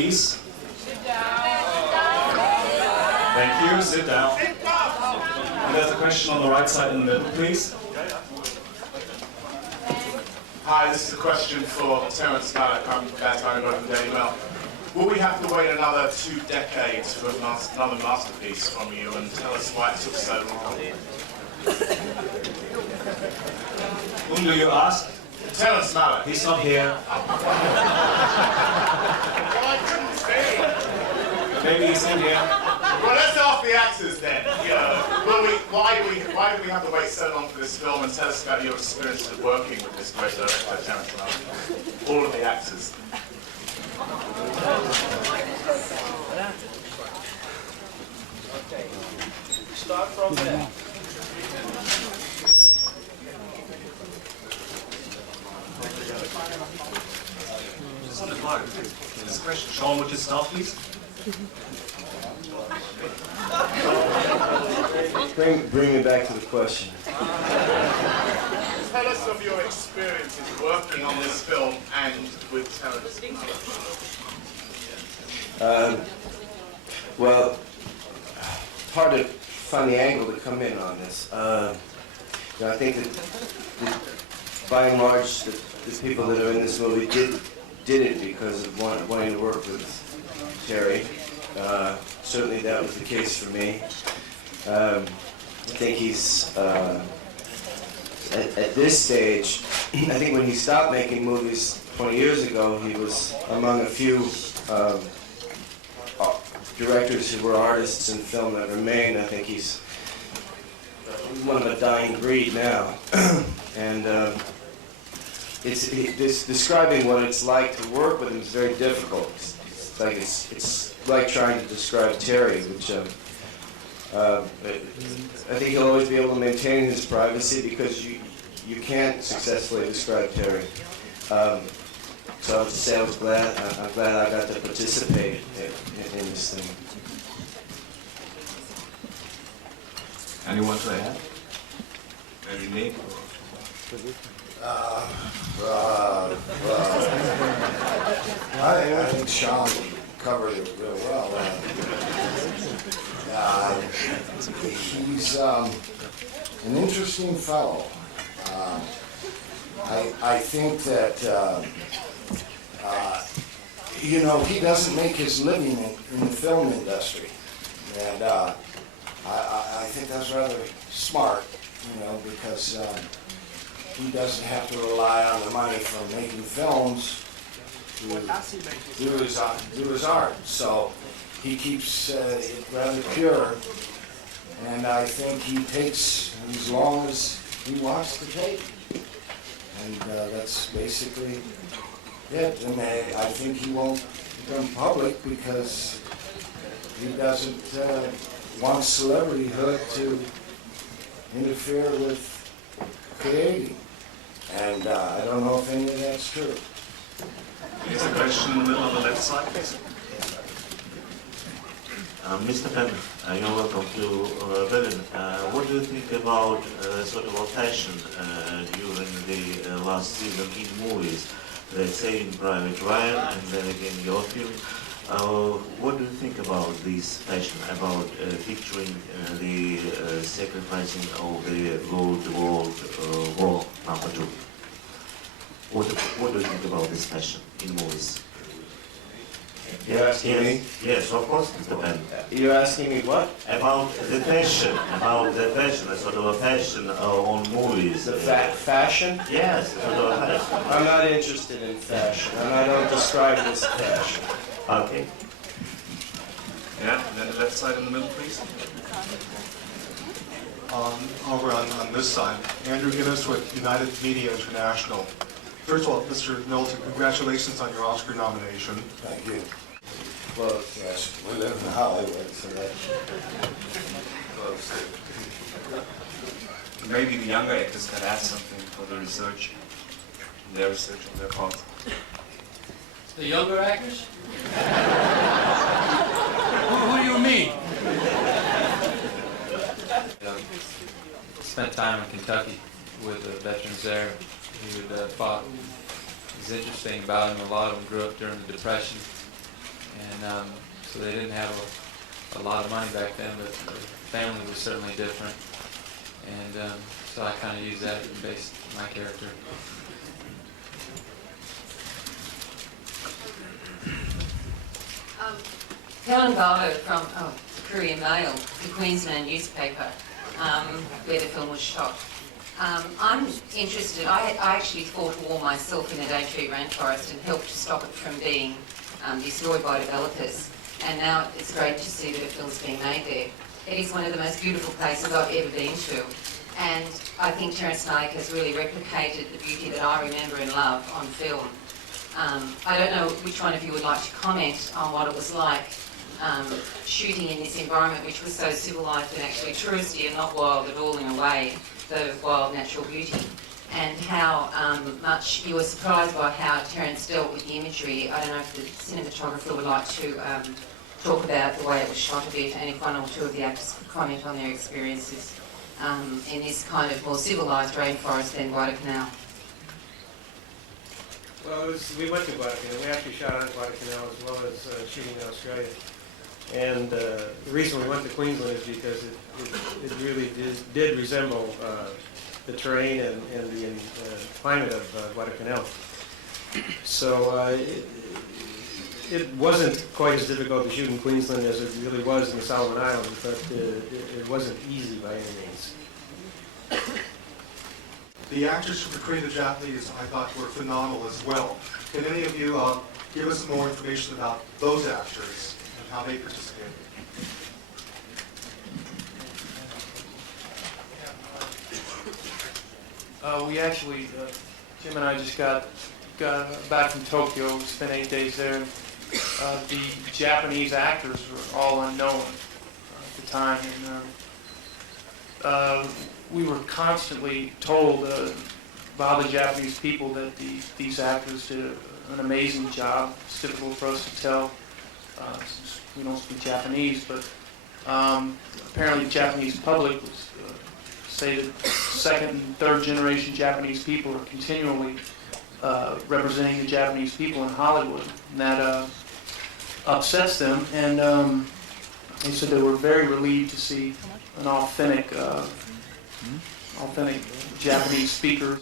please. Thank you. Sit down. And there's a question on the right side in the middle, please. Hi, this is a question for Terrence Malick. I'm Batman from the Daily Mail. Will we have to wait another 2 decades for another masterpiece from you, and tell us why it took so long? Whom do you ask? Terrence Malick. He's not here. Well, I couldn't say. Maybe he's in here. Well, let's ask the actors then. You know, why do we have to wait so long for this film, and tell us about your experience of working with this great director, Terrence Malick? All of the actors. Okay. Start from there. Just on the card. This question. Sean, would you start, please? Bring me back to the question. Tell us of your experiences working on this film and with Terrence Malick. Well, hard to find the angle to come in on this. I think that by and large, the people that are in this movie did it because of wanting to work with Terry. Certainly that was the case for me. I think he's, at this stage, I think when he stopped making movies 20 years ago, he was among a few directors who were artists in film that remain. I think he's one of a dying breed now. And describing what it's like to work with him is very difficult. It's like trying to describe Terry, which I think he'll always be able to maintain his privacy because you can't successfully describe Terry. So I have to say I'm glad I got to participate in this thing. Anyone to add? Maybe Nick? I think Sean covered it real well. He's an interesting fellow. I think that he doesn't make his living in the film industry, and I think that's rather smart, because he doesn't have to rely on the money from making films to do his art. So he keeps it rather pure, and I think he takes as long as he wants to take. And that's basically it. And I think he won't become public because he doesn't want celebrityhood to interfere with creating. And I don't know if any of that's true. Here's a question in the middle of the left side, please. Mr. Penn, you're welcome to Berlin. What do you think about sort of a fashion during the last season in movies? Let's say in Private Ryan and then again your film. What do you think about this fashion, about picturing the sacrificing of the World War II? What do you think about this fashion in movies? You're asking me? Yes, of course, Mr. Penn. You're asking me what? About the fashion, a sort of a fashion on movies. The fashion? Yes, sort of a fashion. I'm not interested in fashion, and I don't describe it as fashion. Okay. Yeah, and then the left side in the middle, please. Over on this side, Andrew Guinness with United Media International. First of all, Mr. Nolte, congratulations on your Oscar nomination. Thank you. Well, yes, we live in Hollywood, so that's Maybe the younger actors can add something for the research, their research on their part. The younger actors? Who do you mean? Spent time in Kentucky with the veterans there who had fought. It was interesting about him. A lot of them grew up during the Depression. and so they didn't have a lot of money back then, but the family was certainly different, and so I kind of used that to base my character. Helen Barlow from Courier Mail, the Queensland newspaper, where the film was shot. I'm interested, I actually fought a war myself in the Daintree rainforest and helped to stop it from being destroyed by developers. And now it's great to see that a film's being made there. It is one of the most beautiful places I've ever been to. And I think Terrence Malick has really replicated the beauty that I remember and love on film. I don't know which one of you would like to comment on what it was like shooting in this environment which was so civilised and actually touristy and not wild at all in a way, the wild natural beauty, and how much you were surprised by how Terrence dealt with the imagery. I don't know if the cinematographer would like to talk about the way it was shot a bit, and if one or two of the actors could comment on their experiences in this kind of more civilised rainforest than Guadalcanal. Well, we went to Guadalcanal. We actually shot on Guadalcanal as well as shooting in Australia. And the reason we went to Queensland is because it really did resemble the terrain and the climate of Guadalcanal. So it wasn't quite as difficult to shoot in Queensland as it really was in the Solomon Islands, but it wasn't easy by any means. The actors who portrayed the Japanese, I thought, were phenomenal as well. Can any of you give us more information about those actors and how they participated? We actually, Jim and I just got back from Tokyo. We spent 8 days there. The Japanese actors were all unknown at the time, and we were constantly told by the Japanese people that these actors did an amazing job. It's difficult for us to tell since we don't speak Japanese, but apparently the Japanese public was, say that second and third generation Japanese people are continually representing the Japanese people in Hollywood, and that upsets them, and they said they were very relieved to see an authentic Japanese speaker.